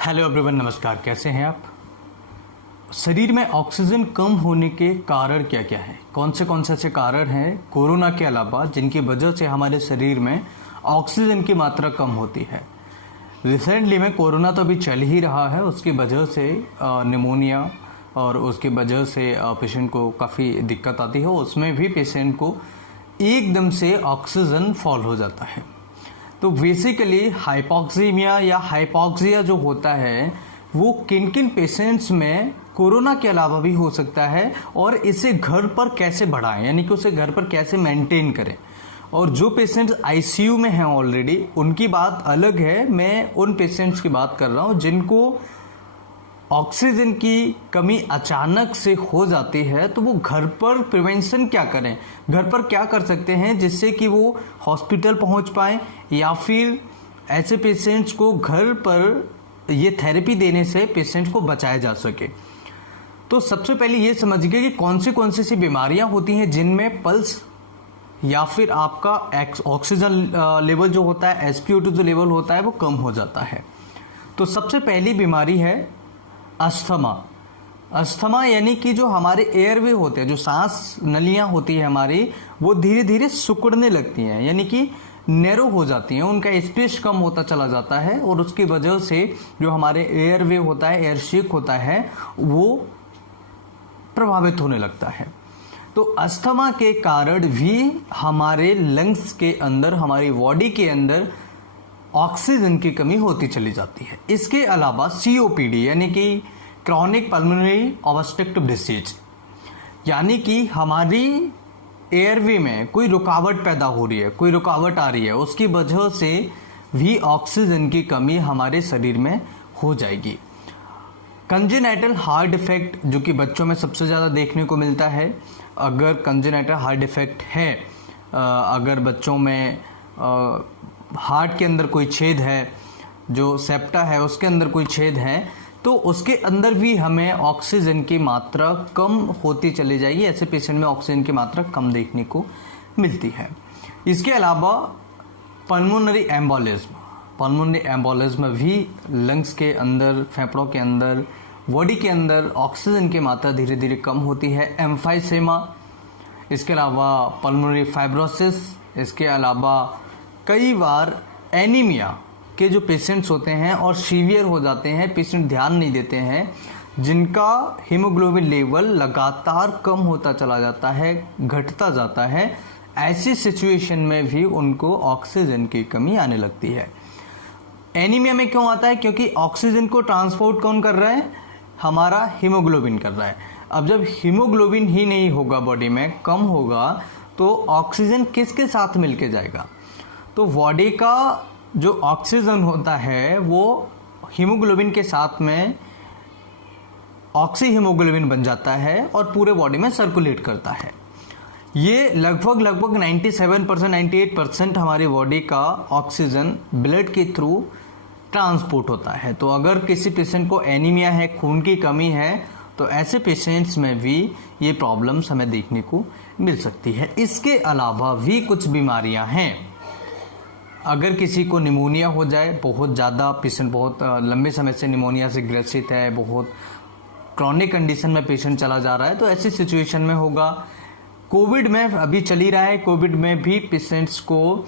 Hello everyone, नमस्कार। कैसे हैं आप? शरीर में ऑक्सीजन कम होने के कारण क्या क्या हैं? कौन से ऐसे कारण हैं कोरोना के अलावा जिनकी वजह से हमारे शरीर में ऑक्सीजन की मात्रा कम होती है? रिसेंटली में कोरोना तो अभी चल ही रहा है, उसकी वजह से निमोनिया और उसकी वजह से पेशेंट को काफ़ी दिक्कत आती है। उसमें भी पेशेंट को एकदम से ऑक्सीजन फॉल हो जाता है। तो बेसिकली हाइपॉक्सीमिया या हाइपॉक्सिया जो होता है वो किन किन पेशेंट्स में कोरोना के अलावा भी हो सकता है और इसे घर पर कैसे बढ़ाएं, यानी कि उसे घर पर कैसे मेंटेन करें। और जो पेशेंट्स आईसीयू में हैं ऑलरेडी उनकी बात अलग है। मैं उन पेशेंट्स की बात कर रहा हूं जिनको ऑक्सीजन की कमी अचानक से हो जाती है, तो वो घर पर प्रिवेंशन क्या करें, घर पर क्या कर सकते हैं जिससे कि वो हॉस्पिटल पहुंच पाए, या फिर ऐसे पेशेंट्स को घर पर ये थेरेपी देने से पेशेंट्स को बचाया जा सके। तो सबसे पहले ये समझिए कि कौन सी बीमारियां होती हैं जिनमें पल्स या फिर आपका ऑक्सीजन लेवल जो होता है, SpO2 जो लेवल होता है वो कम हो जाता है। तो सबसे पहली बीमारी है अस्थमा। अस्थमा यानी कि जो हमारे एयरवे होते हैं, जो सांस नलियां होती है हमारी, वो धीरे धीरे सिकुड़ने लगती हैं, यानी कि नैरो हो जाती हैं, उनका स्पेस कम होता चला जाता है और उसकी वजह से जो हमारे एयरवे होता है, एयर शेक होता है, वो प्रभावित होने लगता है। तो अस्थमा के कारण भी हमारे लंग्स के अंदर, हमारी बॉडी के अंदर ऑक्सीजन की कमी होती चली जाती है। इसके अलावा COPD यानी कि क्रॉनिक पल्मोनरी ऑब्स्ट्रक्टिव डिसीज, यानी कि हमारी एयरवे में कोई रुकावट पैदा हो रही है, कोई रुकावट आ रही है, उसकी वजह से भी ऑक्सीजन की कमी हमारे शरीर में हो जाएगी। कंजेनाइटल हार्ट डिफेक्ट जो कि बच्चों में सबसे ज़्यादा देखने को मिलता है। अगर कंजेनाइटल हार्ट डिफेक्ट है, अगर बच्चों में हार्ट के अंदर कोई छेद है, जो सेप्टा है उसके अंदर कोई छेद है, तो उसके अंदर भी हमें ऑक्सीजन की मात्रा कम होती चली जाएगी। ऐसे पेशेंट में ऑक्सीजन की मात्रा कम देखने को मिलती है। इसके अलावा पल्मोनरी एम्बोलिज्म भी लंग्स के अंदर, फेफड़ों के अंदर, बॉडी के अंदर ऑक्सीजन की मात्रा धीरे धीरे कम होती है। एम्फाइसेमा, इसके अलावा पल्मोनरी फाइब्रोसिस, इसके अलावा कई बार एनीमिया के जो पेशेंट्स होते हैं और सीवियर हो जाते हैं, पेशेंट ध्यान नहीं देते हैं, जिनका हीमोग्लोबिन लेवल लगातार कम होता चला जाता है, घटता जाता है, ऐसी सिचुएशन में भी उनको ऑक्सीजन की कमी आने लगती है। एनीमिया में क्यों आता है? क्योंकि ऑक्सीजन को ट्रांसपोर्ट कौन कर रहा है? हमारा हीमोग्लोबिन कर रहा है। अब जब हीमोग्लोबिन ही नहीं होगा, बॉडी में कम होगा, तो ऑक्सीजन किसके साथ मिलके जाएगा? तो बॉडी का जो ऑक्सीजन होता है वो हीमोग्लोबिन के साथ में ऑक्सी हीमोग्लोबिन बन जाता है और पूरे बॉडी में सर्कुलेट करता है। ये लगभग 97% 98% हमारी बॉडी का ऑक्सीजन ब्लड के थ्रू ट्रांसपोर्ट होता है। तो अगर किसी पेशेंट को एनीमिया है, खून की कमी है, तो ऐसे पेशेंट्स में भी ये प्रॉब्लम्स हमें देखने को मिल सकती है। इसके अलावा भी कुछ बीमारियां हैं। अगर किसी को निमोनिया हो जाए, बहुत ज़्यादा पेशेंट बहुत लंबे समय से निमोनिया से ग्रसित है, बहुत क्रॉनिक कंडीशन में पेशेंट चला जा रहा है, तो ऐसी सिचुएशन में होगा। कोविड में अभी चल ही रहा है, कोविड में भी पेशेंट्स को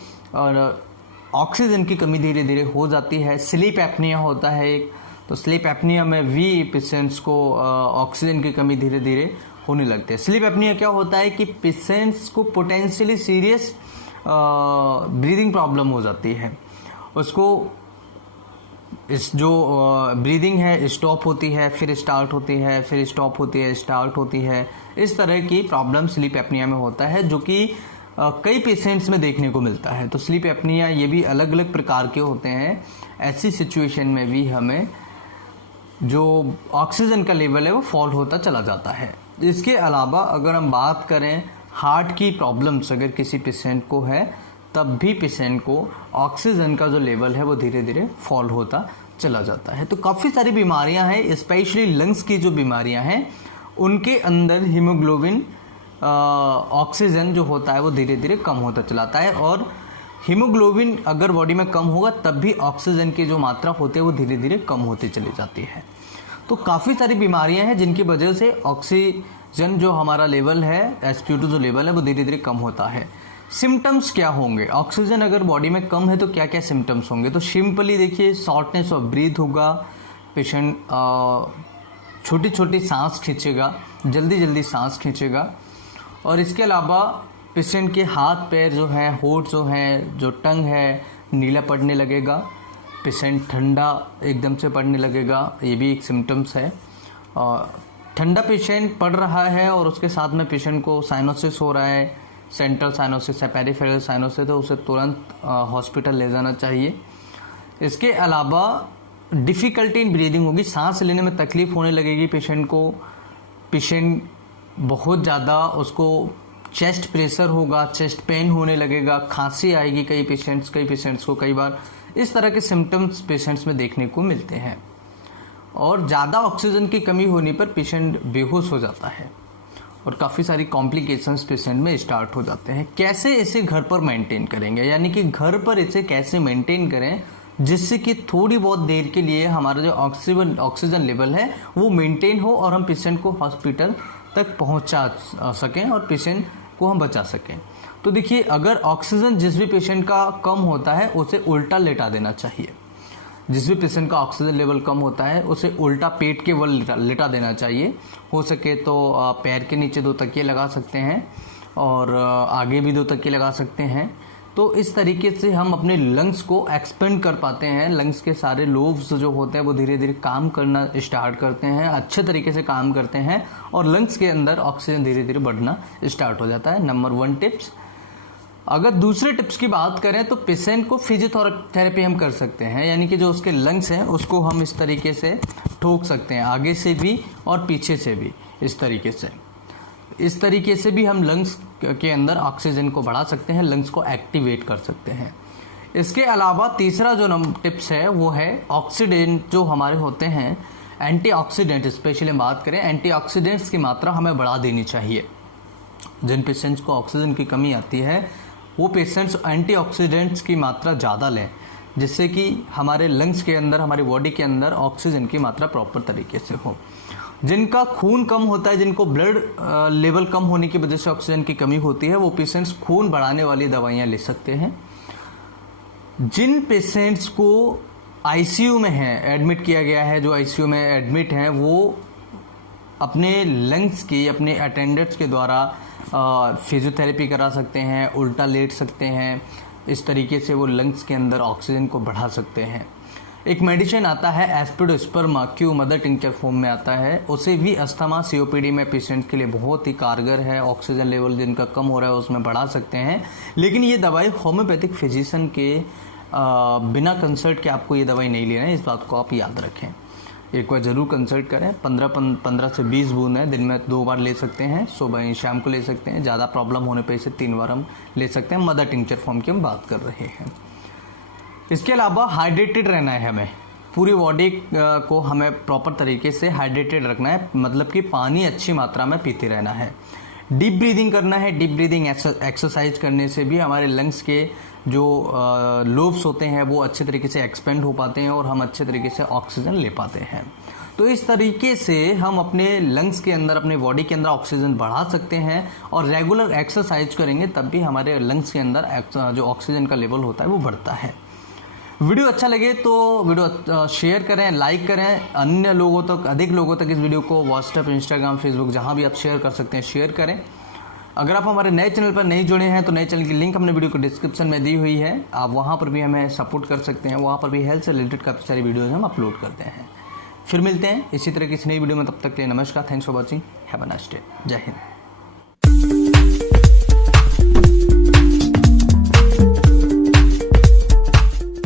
ऑक्सीजन की कमी धीरे धीरे हो जाती है। स्लीप एपनिया होता है एक, तो स्लीप एपनिया में भी पेशेंट्स को ऑक्सीजन की कमी धीरे धीरे होने लगती है। स्लीप एपनिया क्या होता है कि पेशेंट्स को पोटेंशियली सीरियस ब्रीदिंग प्रॉब्लम हो जाती है, उसको इस जो ब्रीदिंग है स्टॉप होती है, फिर स्टार्ट होती है, फिर स्टॉप होती है, स्टार्ट होती है। इस तरह की प्रॉब्लम स्लीप एपनिया में होता है, जो कि कई पेशेंट्स में देखने को मिलता है। तो स्लीप एपनिया ये भी अलग अलग प्रकार के होते हैं। ऐसी सिचुएशन में भी हमें जो ऑक्सीजन का लेवल है वो फॉल होता चला जाता है। इसके अलावा अगर हम बात करें हार्ट की प्रॉब्लम्स, अगर किसी पेशेंट को है, तब भी पेशेंट को ऑक्सीजन का जो लेवल है वो धीरे धीरे फॉल होता चला जाता है। तो काफ़ी सारी बीमारियां हैं, स्पेशली लंग्स की जो बीमारियां हैं उनके अंदर हीमोग्लोबिन ऑक्सीजन जो होता है वो धीरे धीरे कम होता चलाता है और हीमोग्लोबिन अगर बॉडी में कम होगा तब भी ऑक्सीजन की जो मात्रा होती है वो धीरे धीरे कम होती चली जाती है। तो काफ़ी सारी बीमारियां हैं जिनकी वजह से ऑक्सीजन जो हमारा लेवल है, SpO2 जो लेवल है वो धीरे धीरे कम होता है। सिम्टम्स क्या होंगे? ऑक्सीजन अगर बॉडी में कम है तो क्या क्या सिम्टम्स होंगे? तो सिंपली देखिए, शॉर्टनेस ऑफ ब्रीथ होगा, पेशेंट छोटी छोटी सांस खींचेगा, जल्दी जल्दी सांस खींचेगा, और इसके अलावा पेशेंट के हाथ पैर जो है, होठ जो है, जो टंग है, नीला पड़ने लगेगा, पेशेंट ठंडा एकदम से पड़ने लगेगा, ये भी एक सिम्टम्स है। ठंडा पेशेंट पड़ रहा है और उसके साथ में पेशेंट को साइनोसिस हो रहा है, सेंट्रल साइनोसिस है, पेरिफेरल साइनोसिस, तो उसे तुरंत हॉस्पिटल ले जाना चाहिए। इसके अलावा डिफ़िकल्टी इन ब्रीदिंग होगी, सांस लेने में तकलीफ होने लगेगी पेशेंट को, पेशेंट बहुत ज़्यादा उसको चेस्ट प्रेशर होगा, चेस्ट पेन होने लगेगा, खांसी आएगी कई पेशेंट्स को कई बार। इस तरह के सिम्टम्स पेशेंट्स में देखने को मिलते हैं। और ज़्यादा ऑक्सीजन की कमी होने पर पेशेंट बेहोश हो जाता है और काफ़ी सारी कॉम्प्लिकेशंस पेशेंट में स्टार्ट हो जाते हैं। कैसे इसे घर पर मेंटेन करेंगे, यानी कि घर पर इसे कैसे मेंटेन करें जिससे कि थोड़ी बहुत देर के लिए हमारा जो ऑक्सीजन लेवल है वो मेंटेन हो और हम पेशेंट को हॉस्पिटल तक पहुंचा सकें और पेशेंट को हम बचा सकें। तो देखिए, अगर ऑक्सीजन जिस भी पेशेंट का कम होता है उसे उल्टा लेटा देना चाहिए। जिस भी पेशेंट का ऑक्सीजन लेवल कम होता है उसे उल्टा पेट के बल लेटा देना चाहिए। हो सके तो पैर के नीचे 2 तकिए लगा सकते हैं और आगे भी 2 तकिए लगा सकते हैं। तो इस तरीके से हम अपने लंग्स को एक्सपेंड कर पाते हैं। लंग्स के सारे लोब्स जो होते हैं वो धीरे धीरे काम करना स्टार्ट करते हैं, अच्छे तरीके से काम करते हैं और लंग्स के अंदर ऑक्सीजन धीरे धीरे बढ़ना स्टार्ट हो जाता है। Number 1 tips. अगर दूसरे टिप्स की बात करें तो पेशेंट को फिजियोथेरेपी हम कर सकते हैं, यानी कि जो उसके लंग्स हैं उसको हम इस तरीके से ठोक सकते हैं, आगे से भी और पीछे से भी। इस तरीके से भी हम लंग्स के अंदर ऑक्सीजन को बढ़ा सकते हैं, लंग्स को एक्टिवेट कर सकते हैं। इसके अलावा तीसरा जो टिप्स है वो है ऑक्सीडेंट जो हमारे होते हैं, एंटीऑक्सीडेंट, स्पेशली बात करें एंटीऑक्सीडेंट्स की मात्रा हमें बढ़ा देनी चाहिए। जिन पेशेंट्स को ऑक्सीजन की कमी आती है वो पेशेंट्स एंटीऑक्सीडेंट्स की मात्रा ज़्यादा लें, जिससे कि हमारे लंग्स के अंदर, हमारी बॉडी के अंदर ऑक्सीजन की मात्रा प्रॉपर तरीके से हो। जिनका खून कम होता है, जिनको ब्लड लेवल कम होने की वजह से ऑक्सीजन की कमी होती है, वो पेशेंट्स खून बढ़ाने वाली दवाइयाँ ले सकते हैं। जिन पेशेंट्स को आईसीयू में है, एडमिट किया गया है, जो आईसीयू में एडमिट हैं, वो अपने लंग्स की, अपने अटेंडेंट्स के द्वारा फिजियोथेरेपी करा सकते हैं, उल्टा लेट सकते हैं। इस तरीके से वो लंग्स के अंदर ऑक्सीजन को बढ़ा सकते हैं। एक मेडिसिन आता है एस्पिडोस्पर्म, क्यू मदर टिंचर फॉर्म में आता है, उसे भी अस्थमा सीओपीडी में पेशेंट के लिए बहुत ही कारगर है। ऑक्सीजन लेवल जिनका कम हो रहा है उसमें बढ़ा सकते हैं। लेकिन ये दवाई होम्योपैथिक फिजिशियन के बिना कंसल्ट के आपको ये दवाई नहीं लेना है, इस बात को आप याद रखें। एक बार ज़रूर कंसल्ट करें। 15 से 20 बूंद है, दिन में 2 बार ले सकते हैं, सुबह शाम को ले सकते हैं। ज़्यादा प्रॉब्लम होने पर इसे 3 बार हम ले सकते हैं। मदर टिंचर फॉर्म की हम बात कर रहे हैं। इसके अलावा हाइड्रेटेड रहना है, हमें पूरी बॉडी को हमें प्रॉपर तरीके से हाइड्रेटेड रखना है, मतलब कि पानी अच्छी मात्रा में पीते रहना है। डीप ब्रीदिंग करना है। डीप ब्रीदिंग एक्सरसाइज करने से भी हमारे लंग्स के जो लोब्स होते हैं वो अच्छे तरीके से एक्सपेंड हो पाते हैं और हम अच्छे तरीके से ऑक्सीजन ले पाते हैं। तो इस तरीके से हम अपने लंग्स के अंदर, अपने बॉडी के अंदर ऑक्सीजन बढ़ा सकते हैं और रेगुलर एक्सरसाइज करेंगे तब भी हमारे लंग्स के अंदर जो ऑक्सीजन का लेवल होता है वो बढ़ता है। वीडियो अच्छा लगे तो वीडियो शेयर करें, लाइक करें, अन्य लोगों तक, अधिक लोगों तक इस वीडियो को व्हाट्सएप, इंस्टाग्राम, फेसबुक जहां भी आप शेयर कर सकते हैं शेयर करें। अगर आप हमारे नए चैनल पर नहीं जुड़े हैं तो नए चैनल की लिंक हमने वीडियो को डिस्क्रिप्शन में दी हुई है, आप वहां पर भी हमें सपोर्ट कर सकते हैं। वहां पर भी हेल्थ से रिलेटेड काफ़ी सारी वीडियोज़ हम अपलोड करते हैं। फिर मिलते हैं इसी तरह की नई वीडियो में, तब तक के लिए नमस्कार। Thanks for watching, have a nice day. जय हिंद।